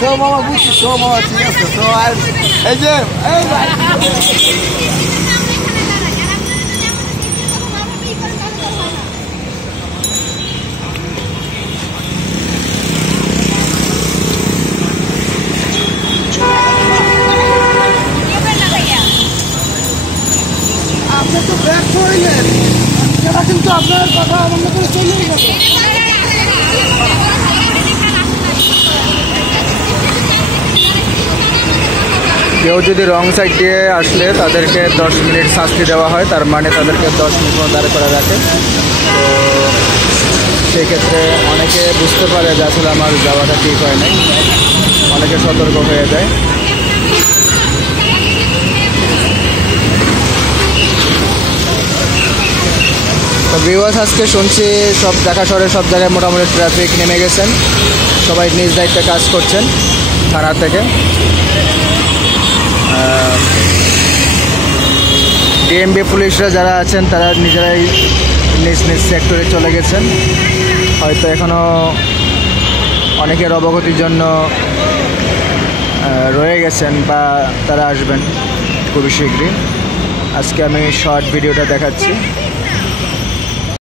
তো মামা বুঝছি, তো মামা ঠিক আছে। তো আর এই যে আপনি তো ব্যর্থ হইলেন, সেটা কিন্তু আপনার কথা অমান্য করে চলেই গেল। কেউ যদি রং সাইড দিয়ে আসলে তাদেরকে 10 মিনিট শাস্তি দেওয়া হয়, তার মানে তাদেরকে 10 মিনিট দাঁড় করে রাখে। তো সেক্ষেত্রে অনেকে বুঝতে পারে যে আসলে আমার যাওয়াটা ঠিক হয় নাই, অনেকে সতর্ক হয়ে যায়। তো ভিউয়ার্স, আজকে শুনছি সব ঢাকা শহরে সব জায়গায় মোটামুটি ট্রাফিক নেমে গেছেন, সবাই নিজ দায়িত্বে কাজ করছেন থানা থেকে। ডিএমবি পুলিশরা যারা আছেন তারা নিজেরাই নিজ নিজ সেক্টরে চলে গেছেন। হয়তো এখনও অনেকের অবগতির জন্য রয়ে গেছেন বা তারা আসবেন খুবই শীঘ্রই। আজকে আমি শর্ট ভিডিওটা দেখাচ্ছি।